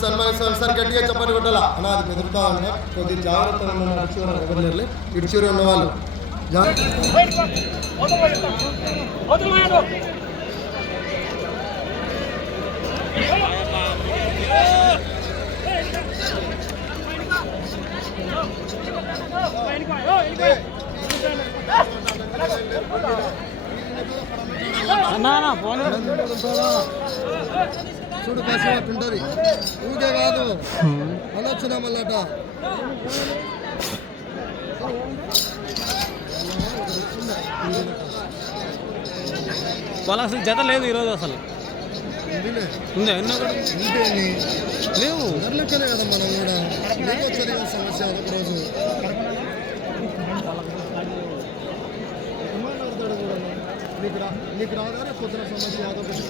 సన్మానిస్తాను sir. గట్టిగా చెప్పండి కొట్టాల అనాది బెదురుతా ఉంటే కొద్దిగా జాగ్రత్తగా ఉన్న ఇటు చివరి ఉన్న వాళ్ళు చూడు కాసేపు ఉంటుంది ఊకే కాదు అనొచ్చునా మళ్ళట వాళ్ళ అసలు జత లేదు ఈరోజు అసలు లేవు లెక్కనే కదా మనం కూడా లేకొచ్చని సమస్య ఒకరోజు నీకు రాగానే పొద్దున సమస్య అదొకటి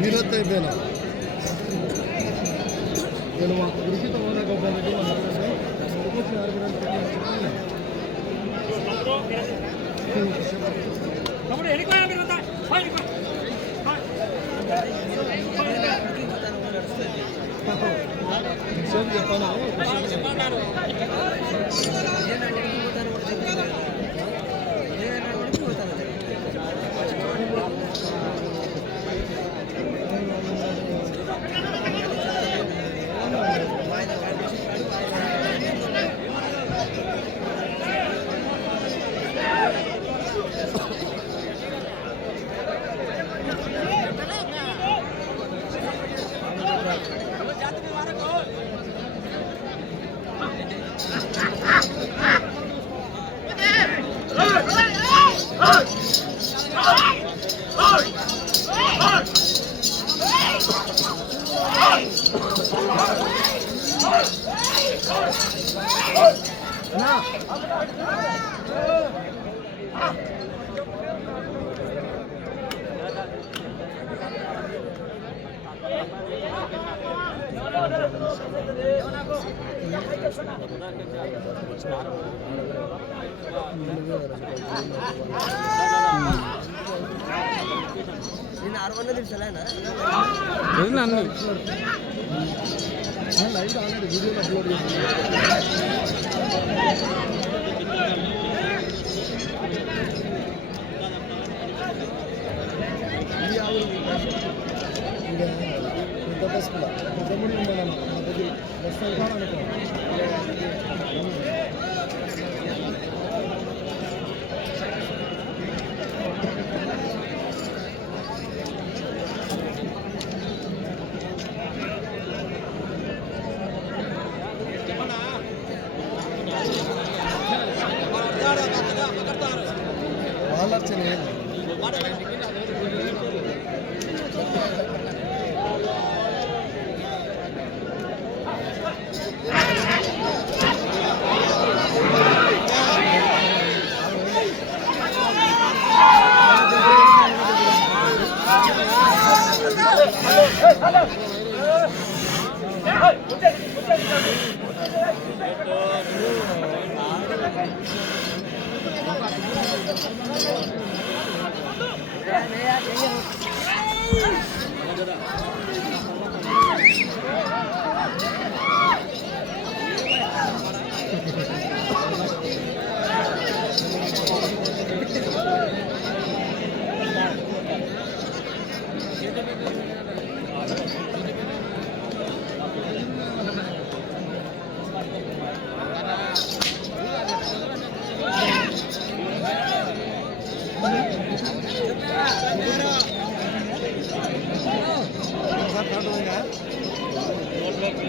మీరొత్త అయిపోయినా నేను మా గురికి తోనే గొప్ప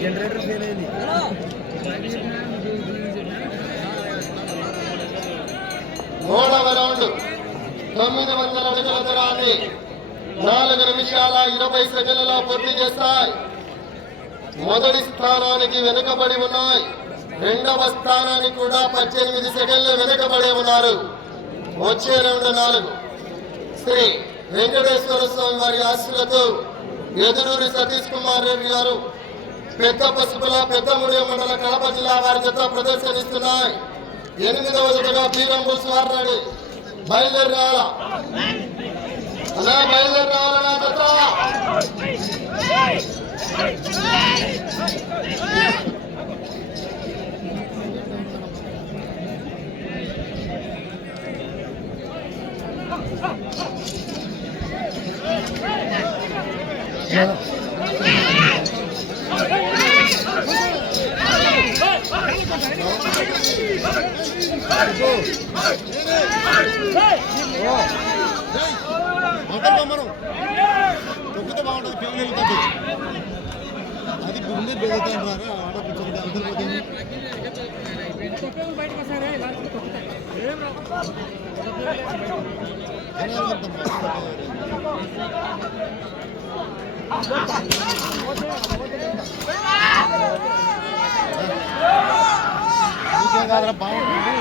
जनरेटर फेल अయింది మూడవ రౌండ్ 900 అడుగుల దూరాన్ని 4 నిమిషాల 20 సెకన్లలో పూర్తి చేస్తాయి. మొదటి స్థానానికి వెనుకబడి ఉన్నాయి. రెండవ స్థానానికి కూడా 18 సెకన్లు వెనుకబడి ఉన్నారు. వచ్చే రౌండ్ 4 శ్రీ వెంకటేశ్వర స్వామి వారి ఆశీస్సులతో ఎదురూరి సతీష్ కుమార్ రెడ్డి గారు పెద్ద పసుపుల పెద్దముడి మండల కడప జిల్లా వారి జత ప్రదర్శనిస్తున్నాయి. 8వ జతగా బీరం బుస్వార్ రెడ్డి బయలుదేరి రావాలా అలా బయలుదేరి రావాలన్నా జత తొక్కితే బాగుంటుంది పిల్లలు వెళ్తుంది అది ముందే బెదుతాను ఆడ కూర్చొని అందరిపోతుంది నీకేం కాదురా బాగుంటుంది.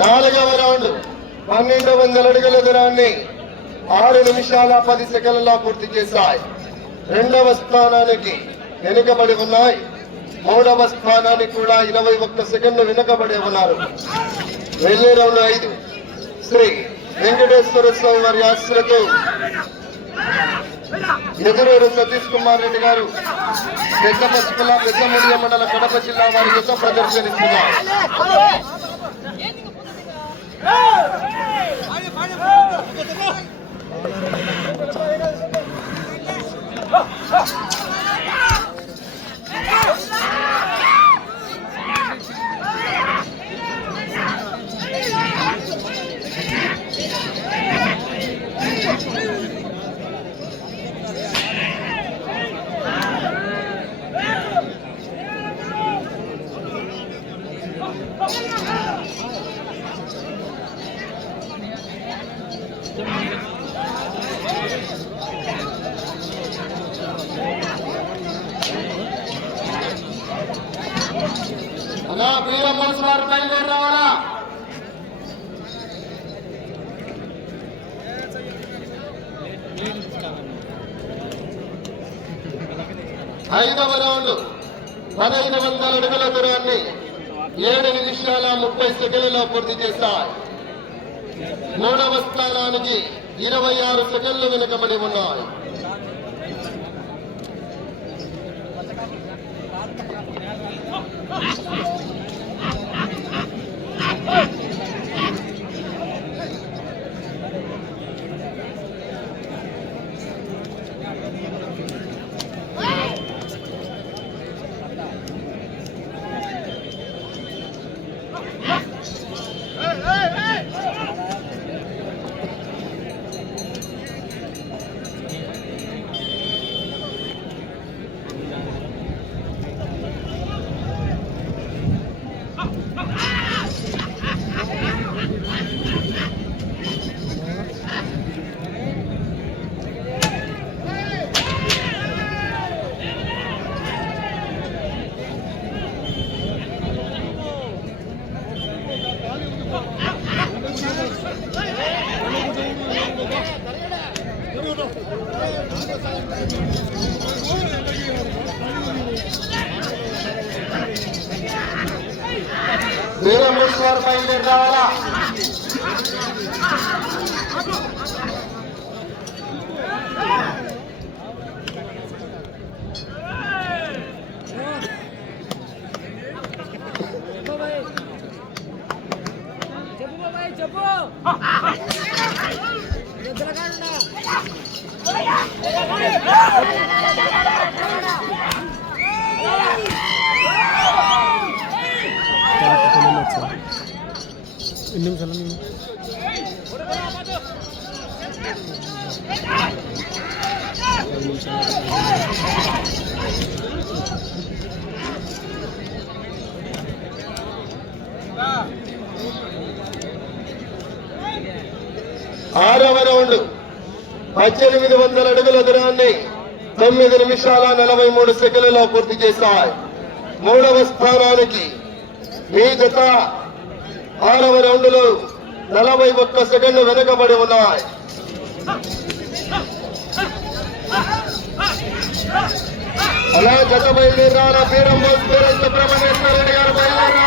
నాలుగవ రౌండ్ 1200 అడుగుల దూరాన్ని 6 నిమిషాల 10 సెకండ్లలో పూర్తి చేశాయి. 2వ స్థానానికి వెనుకబడి ఉన్నాయి. 3వ స్థానానికి కూడా 21 సెకండ్లు వెనుకబడి ఉన్నారు. వెళ్ళే రౌండ్ 5 శ్రీ వెంకటేశ్వర స్వామి వారి ఆశ్రతో ఎదురూరు సతీష్ కుమార్ రెడ్డి గారు పెద్ద పసుపుల పెద్దముడి మండల కడప జిల్లా వారి జత ప్రదర్శనిస్తున్నారు. అలా వీరమ్మస్ వారు బయలుదేరి రావాలా ఐదవ రౌండ్ 1500 అడుగుల దూరాన్ని 7 నిమిషాల 30 సెకండ్లలో పూర్తి చేశాయి. 3వ స్థానానికి 26 సెకండ్లు వెనుకబడి ఉన్నాయి. వీరమ్మేశ్వర్ బయలుదేరి రావాలా ఎన్ని నిమిషాలు 6వ రౌండ్ 1800 అడుగుల దూరాన్ని 9 నిమిషాల 43 సెకన్లలో పూర్తి చేశాయి. 3వ స్థానానికి మీ జత 6వ రౌండ్లో 41 సెకండ్లు వెనుకబడి ఉన్నాయి. అలా జత బయలుదేరారా వీరంబోస్ సుబ్రహ్మణ్యేశ్వర రెడ్డి గారు బయలుదేరారా.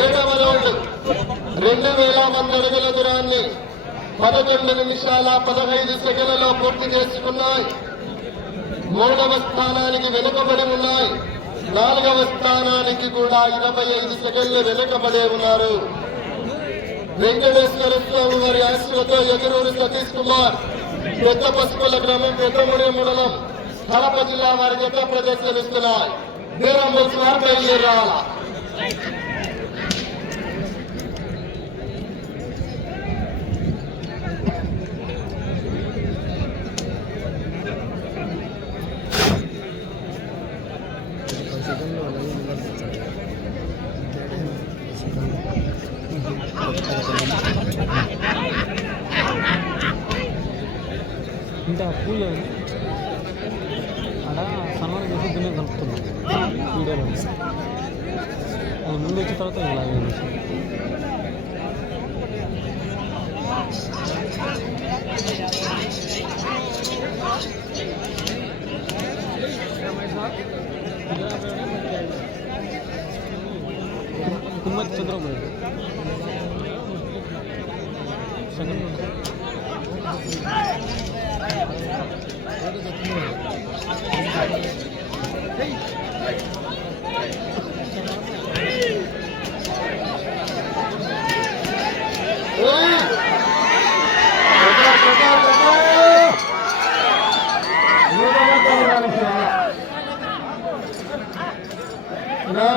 ఏడవ రౌండ్ 2000 అడుగుల దూరాన్ని 11 నిమిషాల 15 సెకన్లలో పూర్తి చేసుకున్నాయి. 3వ స్థానానికి వెనుకబడి ఉన్నాయి. 4వ స్థానానికి కూడా 25 సెకన్లు వెనుకబడే ఉన్నారు. వెంకటేశ్వర స్వామి వారి ఆశీర్వతో ఎదురూరు సతీష్ కుమార్ పెద్ద పసుపుల గ్రామం పెద్దముడి మండలం కడప జిల్లా వారి జత ప్రదర్శనిస్తున్నాయి. వీరంబోస్ వారు బయలుదేరాల. ఇంకా పూలు అక్కడ సన్మానం చేసి దీన్ని కలుపుతున్నాం వీడియోలో. అది ముందు వచ్చిన తర్వాత ఇలా కుమ్మతి చంద్రబాబు సెకండ్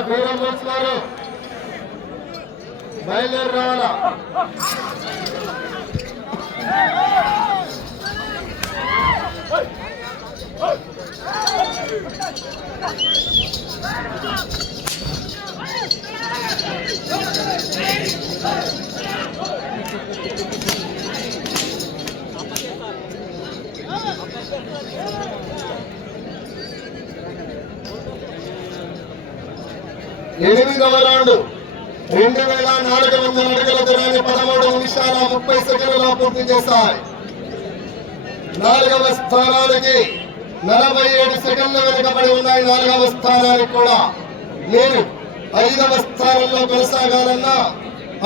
వీరంబోస్ గారు బయలుదేరి రావాలా. ఎనిమిదవ రౌండ్ 2400 అడుగుల దూరాన్ని 13 నిమిషాల 30 సెకన్లలో పూర్తి చేశాయి. 4వ స్థానానికి 47 సెకండ్లు వెనుకబడి ఉన్నాయి. 4వ స్థానానికి కూడా మీరు 5వ స్థానంలో కొనసాగాలన్నా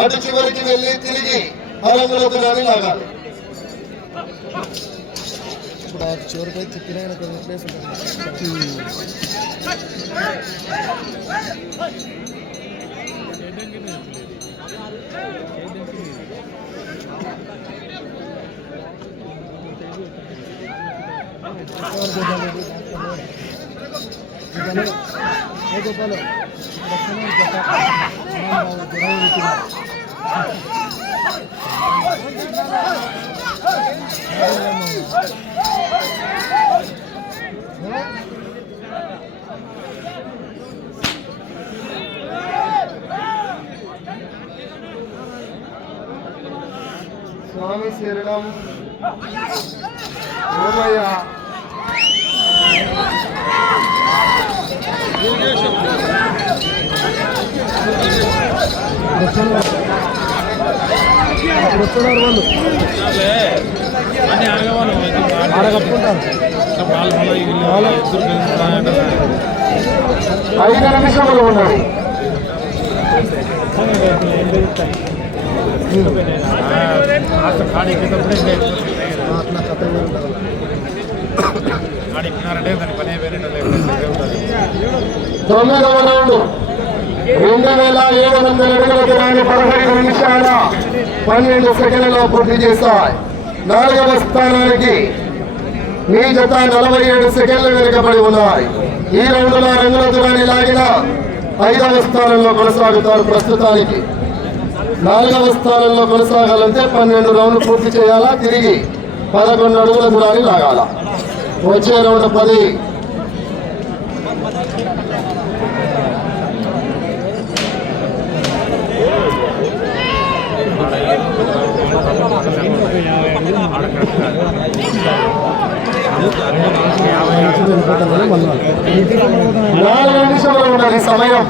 అటు చివరికి వెళ్ళి తిరిగి 6వ దూరాన్ని లాగాలి. ఇప్పుడు ఆ చివరిపై తిప్పిన ప్లేస్ ఉంటుంది. గోపాలు స్వామి శరణం ఓమయ్య ఐదు నిమిషములు ఉన్నది. తొమ్మిదవ రౌండ్ 2700 అడుగుల దూరాన్ని 15 నిమిషాల 12 సెకండ్లలో పూర్తి చేశాయి. 4వ స్థానానికి మీ జత 47 సెకండ్లు వెనుకబడి ఉన్నాయి. ఈ రౌండ్లో రంగుల దూరాన్ని లాగిన 5వ స్థానంలో కొనసాగుతారు. ప్రస్తుతానికి 4వ స్థానంలో కొనసాగాలంటే 12 రౌండ్లు పూర్తి చేయాలా, తిరిగి 11 అడుగుల దూరాన్ని లాగాల. వచ్చే రౌండ్ 10. నాలుగు నిమిషంలో ఉన్నది సమయం.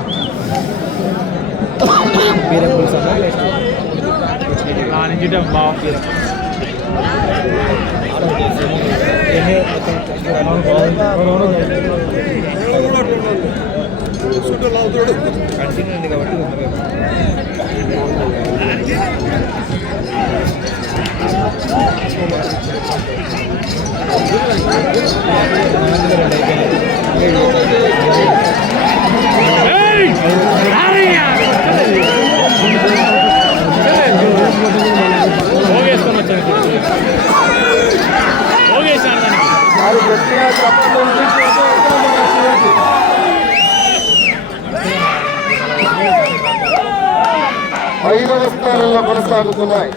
ఐదవ స్థానంలో కొనసాగుతున్నాయి.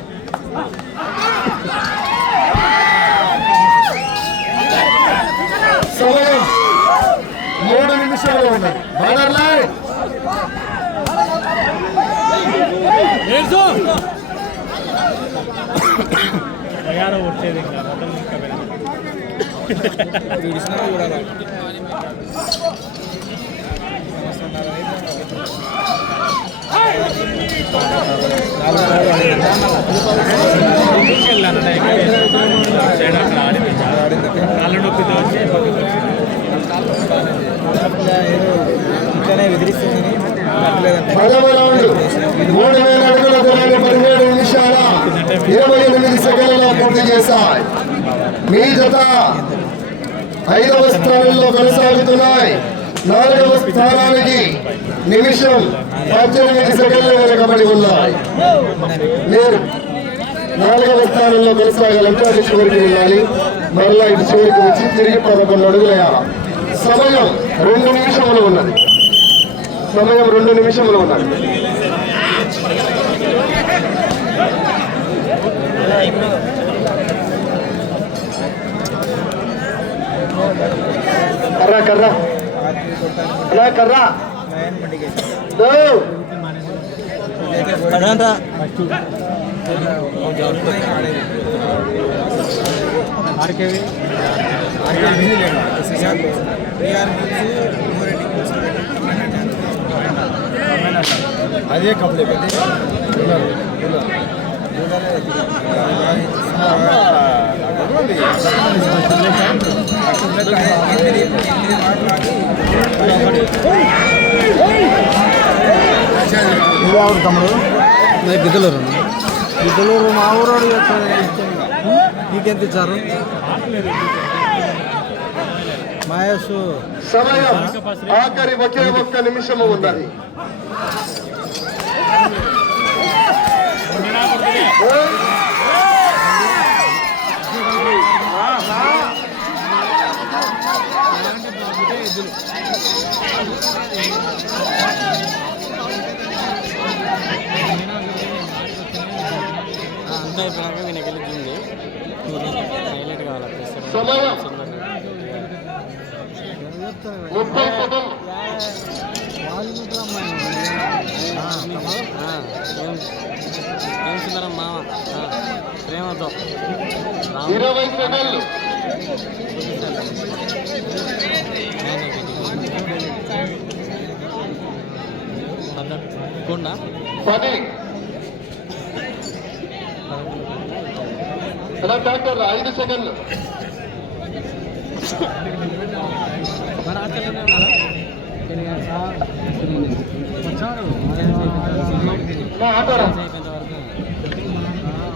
సమయం 3 నిమిషాలు ఉన్నాయి. పదవ రౌండ్ 3000 అడుగుల దూరాన్ని 17 నిమిషాల 28 సెకండ్లలో పూర్తి చేశాయి. మీ జత 5వ స్థానంలో కొనసాగుతున్నాయి. 4వ స్థానానికి నిమిషం 18 సెకండ్లు వెనుకబడి ఉన్నాయి. మీరు 4వ స్థానంలో కొనసాగాలంటే అది చివరికి వెళ్ళాలి. మరలా ఇటు చివరికి వచ్చి తిరిగి 11 అడుగులు వేయాలి. సమయం 2 నిమిషములు ఉన్నది. సమయం 2 నిమిషములు ఉన్నది. కర్రా కర్రా అలా కర్రా అదే కప్పులే తమ్ముడు గిద్దలూరు మా ఊరోడు నీకెంత ఇచ్చారు మహేష్? సమయం ఆఖరి ఒకే ఒక్క నిమిషము ఉన్నది. అంతా అయిపోయాక వీళ్ళకి వెళ్ళింది హైలైట్ కావాలి. సమయం 30 సెకండ్లు. ఏం సుందరం మామ ప్రేమతో 20 సెకండ్లు. కొండ 10 డాక్టర్ 5 సెకండ్లు. ఆటోరా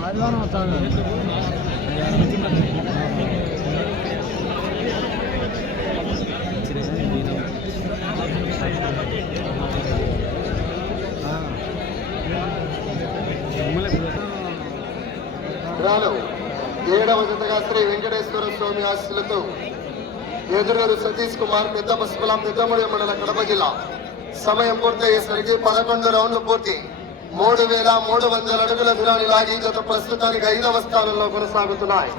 ఆదివారం వస్తాను. రాను 7వ జతగా శ్రీ వెంకటేశ్వర స్వామి ఆశీస్సులతో ఎదురూరు సతీష్ కుమార్ పెద్ద పసుపులం పెద్దమూడి మండల కడప జిల్లా. సమయం పూర్తయ్యేసరికి 11 రౌండ్లు పూర్తి. 3300 అడుగుల దూరాన్ని లాగి జత ప్రస్తుతానికి 5వ స్థానంలో కొనసాగుతున్నాయి.